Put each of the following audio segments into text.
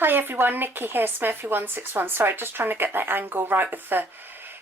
hi everyone, Nikki here, Smurfy161. Sorry, just trying to get that angle right with the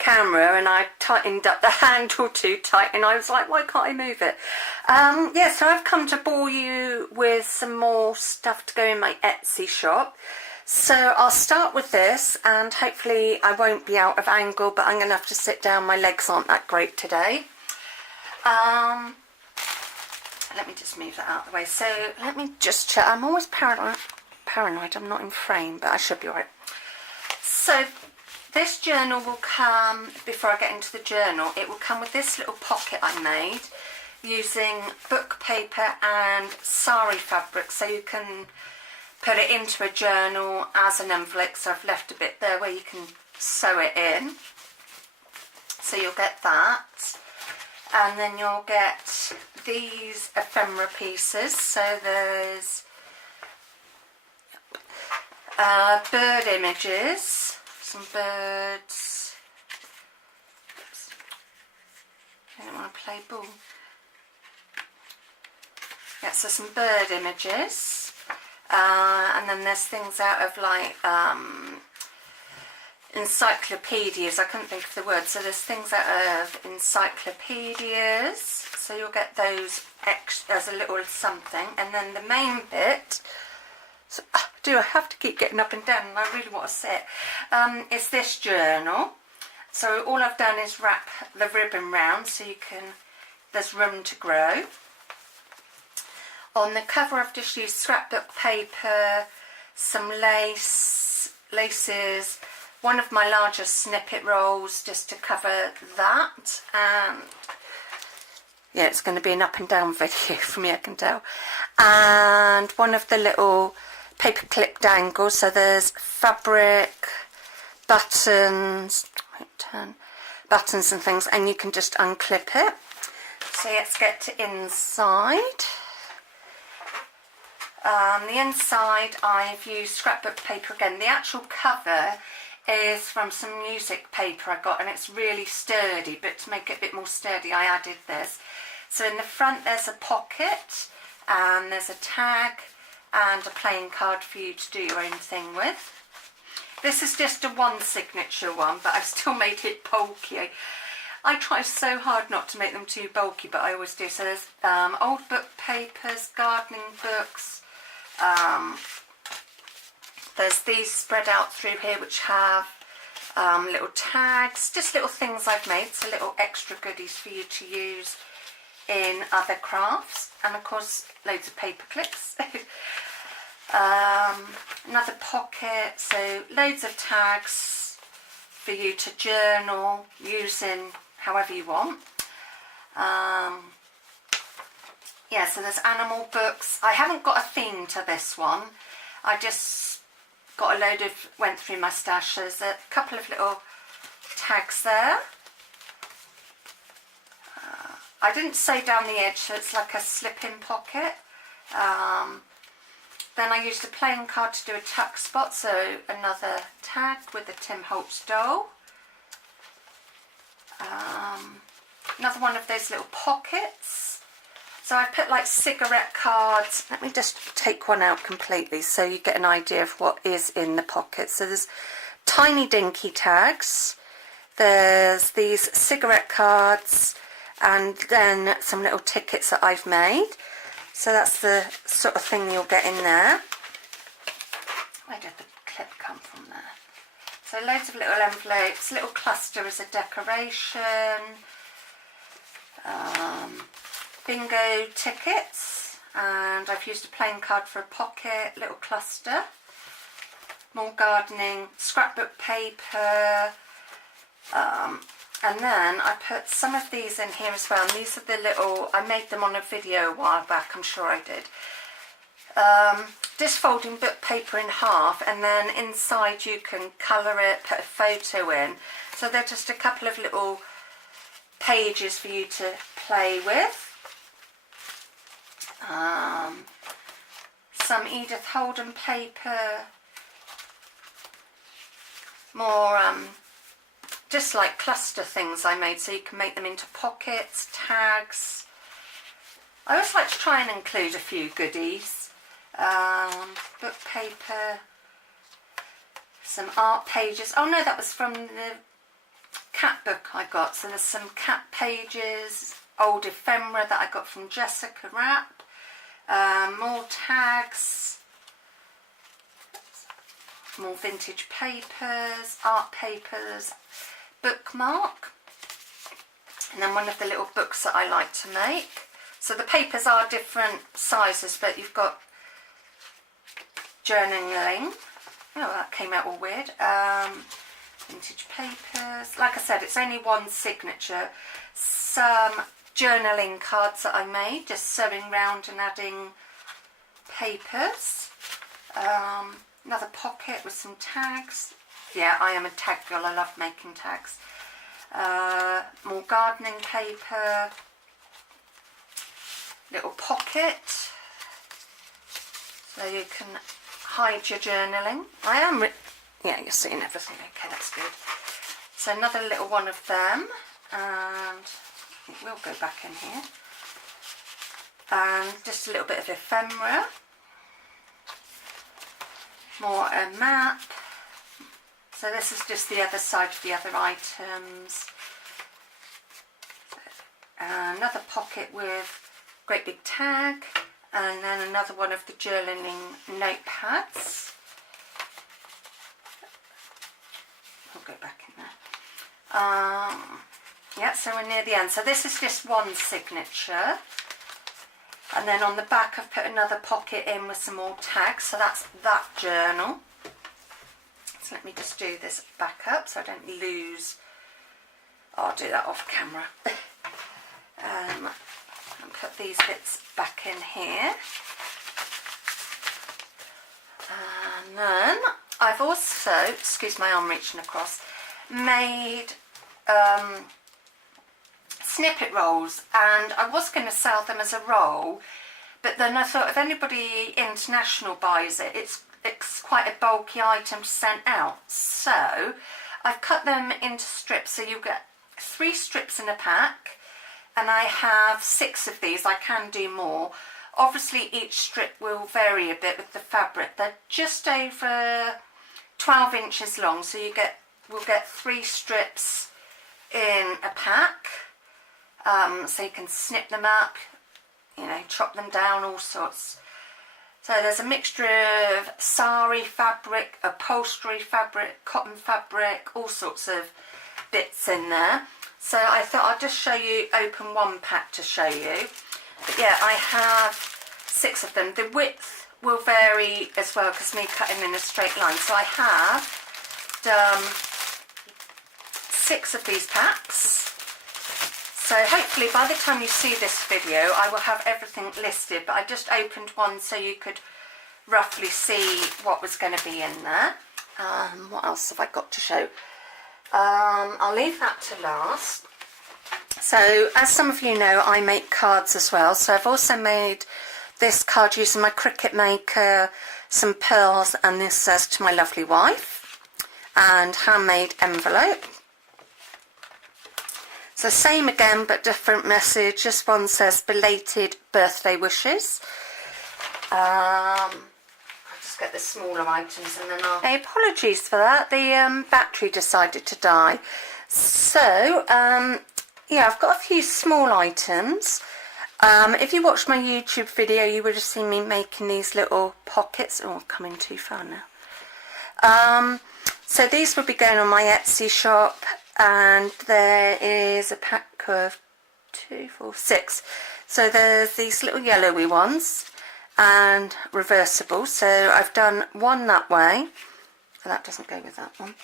camera, and I tightened up the handle too tight and I was like, why can't I move it? Yeah, so I've come to bore you with some more stuff to go in my Etsy shop. So I'll start with this, and hopefully I won't be out of angle, but I'm going to have to sit down. My legs aren't that great today. Let me just move that out of the way. So let me just check. I'm always paranoid I'm not in frame, but I should be alright. So this journal will come, before I get into the journal, it will come with this little pocket I made using book paper and sari fabric, so you can put it into a journal as an envelope. So I've left a bit there where you can sew it in. So you'll get that, and then you'll get these ephemera pieces. So there's bird images, some birds. Oops. I don't want to play ball. Yeah, so some bird images, and then there's things out of like encyclopedias. I couldn't think of the word. So there's things out of encyclopedias. So you'll get those as a little something, and then the main bit. So, do I have to keep getting up and down, and I really want to sit, is this journal. So all I've done is wrap the ribbon round so you can, there's room to grow. On the cover I've just used scrapbook paper, some laces, one of my larger snippet rolls just to cover that, and yeah, it's going to be an up and down video for me, I can tell. And one of the little paper clip dangles, so there's fabric, buttons, buttons and things, and you can just unclip it. So let's get to inside. The inside I've used scrapbook paper again. The actual cover is from some music paper I got, and it's really sturdy, but to make it a bit more sturdy I added this. So in the front there's a pocket, and there's a tag and a playing card for you to do your own thing with. This is just a one signature one, but I've still made it bulky. I try so hard not to make them too bulky, but I always do. So there's old book papers, gardening books. There's these spread out through here which have little tags, just little things I've made, so little extra goodies for you to use in other crafts, and of course loads of paper clips. Another pocket, so loads of tags for you to journal using however you want. Yeah, so there's animal books. I haven't got a theme to this one, I just got a load of, went through my stash. So there's a couple of little tags there. I didn't sew down the edge, so it's like a slip-in pocket. Then I used a playing card to do a tuck spot, so another tag with a Tim Holtz doll. Another one of those little pockets. So I put like cigarette cards. Let me just take one out completely so you get an idea of what is in the pocket. So there's tiny dinky tags. There's these cigarette cards, and then some little tickets that I've made. So that's the sort of thing you'll get in there. Where did the clip come from there? So loads of little envelopes, little cluster as a decoration, bingo tickets, and I've used a playing card for a pocket, little cluster, more gardening, scrapbook paper, and then I put some of these in here as well, and these are the little, I made them on a video a while back, I'm sure I did. Just folding book paper in half, and then inside you can colour it, put a photo in. So they're just a couple of little pages for you to play with. Some Edith Holden paper, more just like cluster things I made, so you can make them into pockets, tags. I always like to try and include a few goodies. Book paper, some art pages. Oh no, that was from the cat book I got. So there's some cat pages, old ephemera that I got from Jessica Rapp, more tags, more vintage papers, art papers, bookmark, and then one of the little books that I like to make. So the papers are different sizes, but you've got journaling. Oh, that came out all weird. Vintage papers. Like I said, it's only one signature. Some journaling cards that I made, just sewing round and adding papers. Another pocket with some tags. Yeah, I am a tag girl. I love making tags. More gardening paper. Little pocket. So you can hide your journaling. Yeah, you're seeing everything. Okay, that's good. So another little one of them, and it will go back in here. And just a little bit of ephemera. More a map. So this is just the other side of the other items. Another pocket with great big tag. And then another one of the journaling notepads. I'll go back in there. Yeah, so we're near the end. So this is just one signature. And then on the back I've put another pocket in with some more tags. So that's that journal. So let me just do this back up so I don't lose. I'll do that off camera. And put these bits back in here. And then I've also, excuse my arm reaching across, made snippet rolls, and I was going to sell them as a roll, but then I thought if anybody international buys it, it's quite a bulky item to send out. So I've cut them into strips, so you get 3 strips in a pack. And I have 6 of these. I can do more. Obviously each strip will vary a bit with the fabric. They're just over 12 inches long, so we'll get 3 strips in a pack. So you can snip them up, you know, chop them down, all sorts. So there's a mixture of sari fabric, upholstery fabric, cotton fabric, all sorts of bits in there. So I thought I'd just show you, open one pack to show you. But yeah, I have 6 of them. The width will vary as well because me cutting in a straight line. So I have done 6 of these packs. So hopefully by the time you see this video, I will have everything listed. But I just opened one so you could roughly see what was going to be in there. What else have I got to show? I'll leave that to last. So as some of you know, I make cards as well. So I've also made this card using my Cricut maker, some pearls, and this says "To my lovely wife," and handmade envelope. So same again but different message. This one says "Belated birthday wishes." Get the smaller items and then I'll... Apologies for that, the battery decided to die. So yeah, I've got a few small items. If you watched my YouTube video, you would have seen me making these little pockets. Oh, I'm coming too far now. So these would be going on my Etsy shop, and there is a pack of 2, 4, 6. So there's these little yellowy ones and reversible. So I've done one that way, so that doesn't go with that one,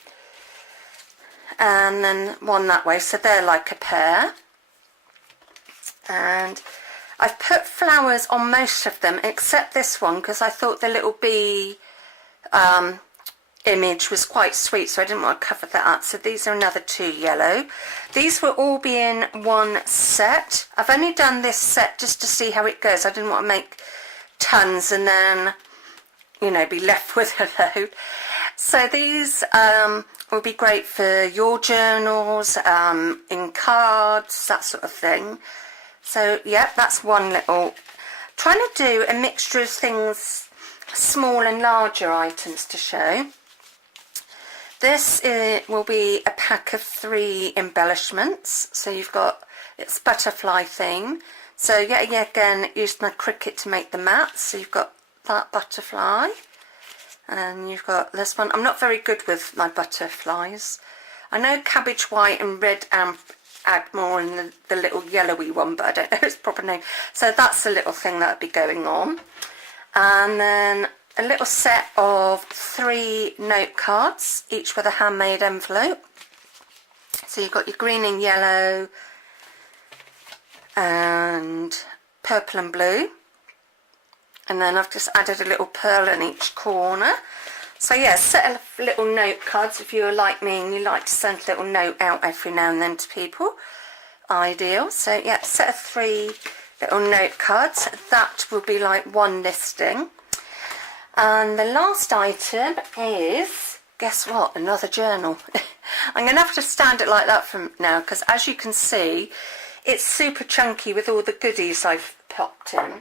and then one that way, so they're like a pair. And I've put flowers on most of them except this one because I thought the little bee image was quite sweet, so I didn't want to cover that up. So these are another 2 yellow. These will all be in one set. I've only done this set just to see how it goes. I didn't want to make tons and then, you know, be left with a load. So these will be great for your journals, in cards, that sort of thing. So yeah, that's one little, trying to do a mixture of things, small and larger items to show. this will be a pack of 3 embellishments. So you've got, it's butterfly theme. So yet again, used my Cricut to make the mats. So you've got that butterfly. And you've got this one. I'm not very good with my butterflies. I know cabbage white and red amp add more in the little yellowy one, but I don't know its proper name. So that's a little thing that would be going on. And then a little set of 3 note cards, each with a handmade envelope. So you've got your green and yellow and purple and blue. And then I've just added a little pearl in each corner. So yeah, set of little note cards if you're like me and you like to send a little note out every now and then to people. Ideal. So yeah, set of 3 little note cards. That will be like 1 listing. And the last item is, guess what, another journal. I'm going to have to stand it like that from now because as you can see, it's super chunky with all the goodies I've popped in.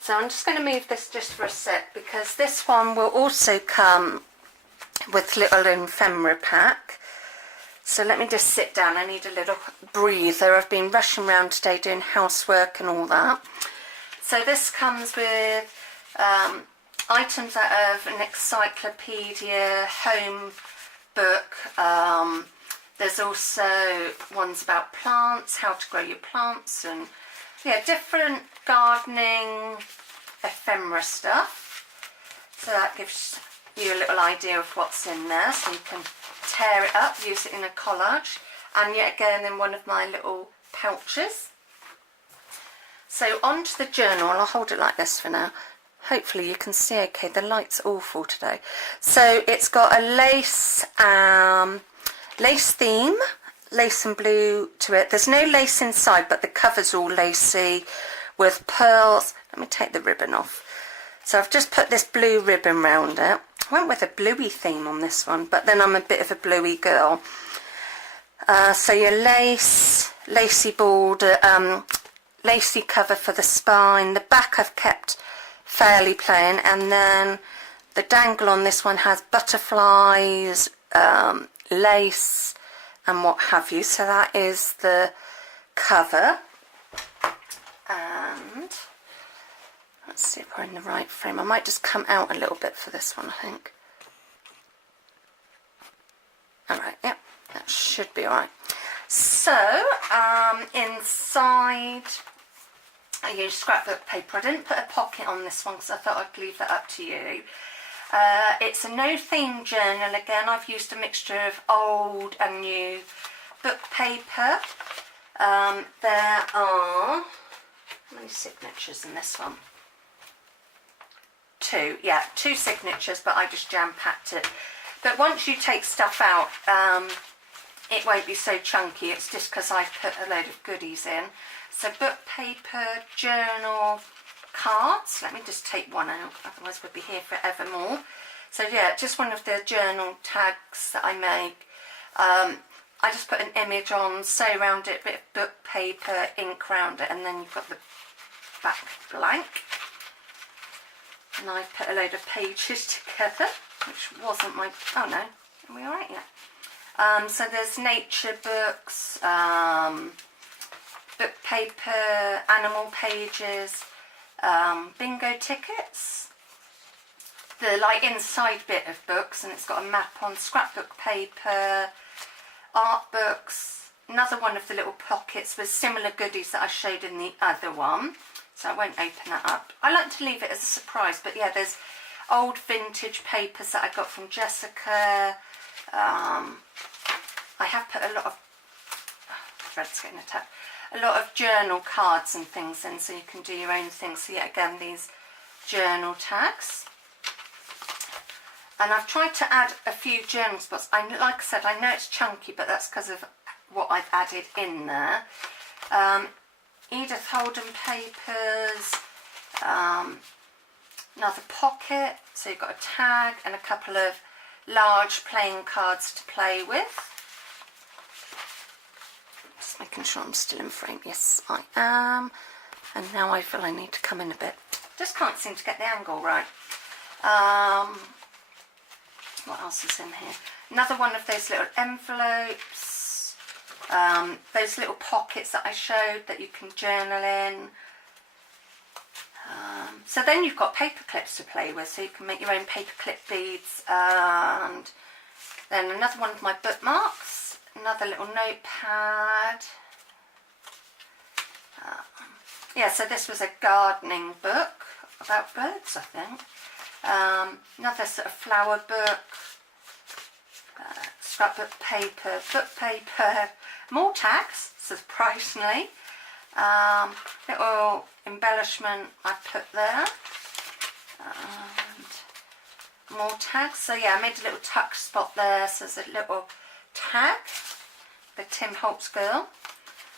So I'm just going to move this just for a sec because this one will also come with little ephemera pack. So let me just sit down. I need a little breather. I've been rushing around today doing housework and all that. So this comes with items out of an encyclopedia, home book. There's also ones about plants, how to grow your plants, and yeah, different gardening ephemera stuff. So that gives you a little idea of what's in there, so you can tear it up, use it in a collage, and yet again in one of my little pouches. So onto the journal. I'll hold it like this for now. Hopefully you can see okay. The light's awful today. So it's got a lace theme, lace and blue to it. There's no lace inside, but the cover's all lacy with pearls. Let me take the ribbon off. So I've just put this blue ribbon round it. I went with a bluey theme on this one, but then I'm a bit of a bluey girl. So your lacy border, lacy cover for the spine. The back I've kept fairly plain, and then the dangle on this one has butterflies, lace and what have you. So that is the cover. And let's see if we're in the right frame. I might just come out a little bit for this one, I think. Alright, yep, that should be alright. So, inside I used scrapbook paper. I didn't put a pocket on this one because I thought I'd leave that up to you. It's a no theme journal again. I've used a mixture of old and new book paper. There are, how many signatures in this one? 2, yeah, 2 signatures, but I just jam-packed it. But once you take stuff out, it won't be so chunky. It's just because I've put a load of goodies in. So book paper, journal, cards. Let me just take one out, otherwise we'll be here forevermore. So yeah, just one of the journal tags that I make. I just put an image on, sew around it, a bit of book paper, ink around it, and then you've got the back blank. And I put a load of pages together, which wasn't my, oh no, are we alright? Yeah. So there's nature books, book paper, animal pages, bingo tickets, the like inside bit of books, and it's got a map on, scrapbook paper, art books, another one of the little pockets with similar goodies that I showed in the other one. So I won't open that up. I like to leave it as a surprise, but yeah, there's old vintage papers that I got from Jessica. I have put a lot of, thread's getting attacked, a lot of journal cards and things in, so you can do your own things. So yeah, again, these journal tags. And I've tried to add a few journal spots. Like I said, I know it's chunky, but that's because of what I've added in there. Edith Holden papers, another pocket, so you've got a tag and a couple of large playing cards to play with. Just making sure I'm still in frame. Yes, I am. And now I feel I need to come in a bit. Just can't seem to get the angle right. What else is in here? Another one of those little envelopes. Those little pockets that I showed that you can journal in. So then you've got paper clips to play with, so you can make your own paper clip beads. And then another one of my bookmarks. Another little notepad. Yeah, so this was a gardening book about birds, I think. Another sort of flower book, scrapbook paper, book paper, more tags, surprisingly. Little embellishment I put there, and more tags. So yeah, I made a little tuck spot there, so there's a little tag, the Tim Holtz girl.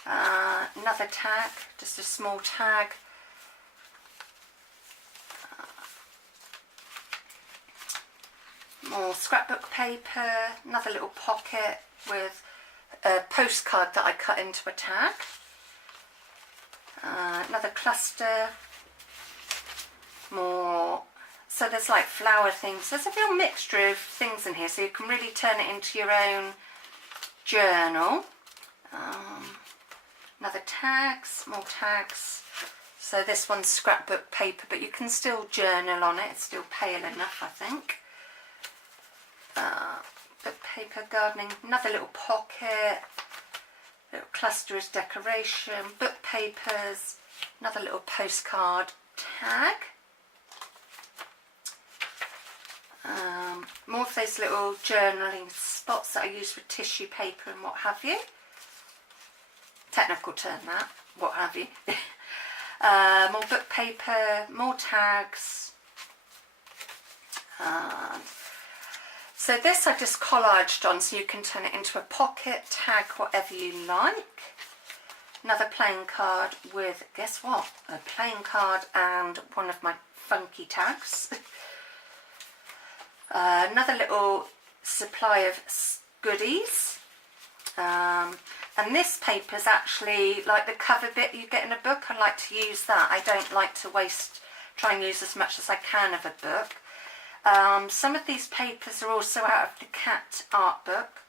Another tag, just a small tag. More scrapbook paper, another little pocket with a postcard that I cut into a tag. Another cluster. More. So there's like flower things. There's a real mixture of things in here, so you can really turn it into your own journal. Another tags, more tags. So this one's scrapbook paper, but you can still journal on it. It's still pale enough, I think. Book paper, gardening, another little pocket, little cluster as decoration, book papers, another little postcard tag. More of those little journaling spots that I use with tissue paper and what have you. Technical term that, what have you. More book paper, more tags. So this I just collaged on so you can turn it into a pocket, tag, whatever you like. Another playing card with, guess what? A playing card and one of my funky tags. Another little supply of goodies. And this paper is actually like the cover bit you get in a book. I like to use that. I don't like to try and use as much as I can of a book. Some of these papers are also out of the cat art book.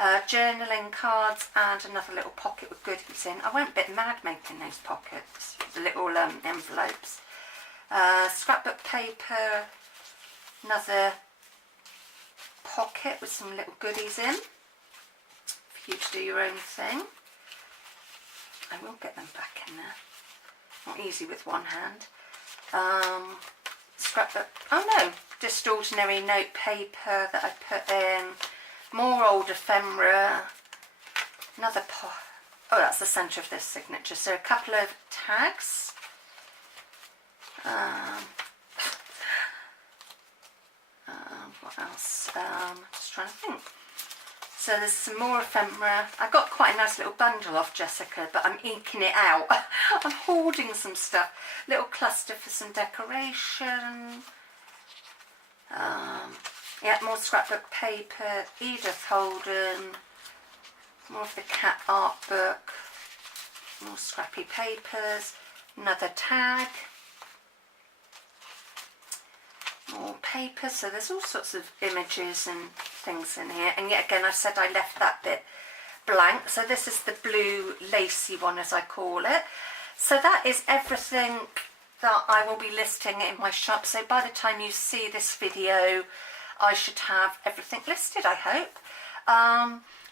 Journaling cards and another little pocket with goodies in. I went a bit mad making those pockets, the little envelopes. Scrapbook paper, another pocket with some little goodies in for you to do your own thing. I will get them back in there. Not easy with one hand. Scrapbook, oh no, just ordinary note paper that I put in. More old ephemera. Another oh, that's the centre of this signature. So a couple of tags. What else? Just trying to think. So there's some more ephemera. I got quite a nice little bundle off Jessica, but I'm eking it out. I'm hoarding some stuff. Little cluster for some decoration. Yeah, more scrapbook paper. Edith Holden. More of the cat art book. More scrappy papers. Another tag. More paper, so there's all sorts of images and things in here, and yet again I said I left that bit blank, so this is the blue lacy one as I call it. So that is everything that I will be listing in my shop, so by the time you see this video I should have everything listed, I hope.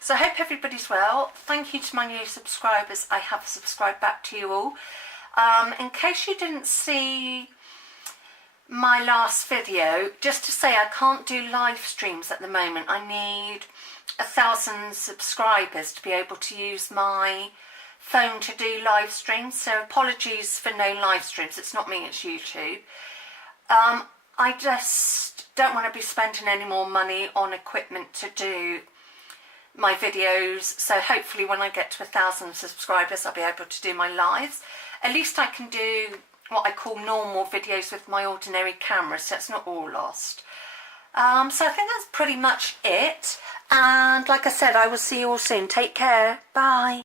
So I hope everybody's well. Thank you to my new subscribers. I have subscribed back to you all. In case you didn't see my last video, just to say I can't do live streams at the moment. I need 1,000 subscribers to be able to use my phone to do live streams, so apologies for no live streams. It's not me, it's YouTube. I just don't want to be spending any more money on equipment to do my videos, so hopefully when I get to 1,000 subscribers I'll be able to do my lives. At least I can do what I call normal videos with my ordinary camera, so it's not all lost. So I think that's pretty much it, and like I said, I will see you all soon. Take care, bye.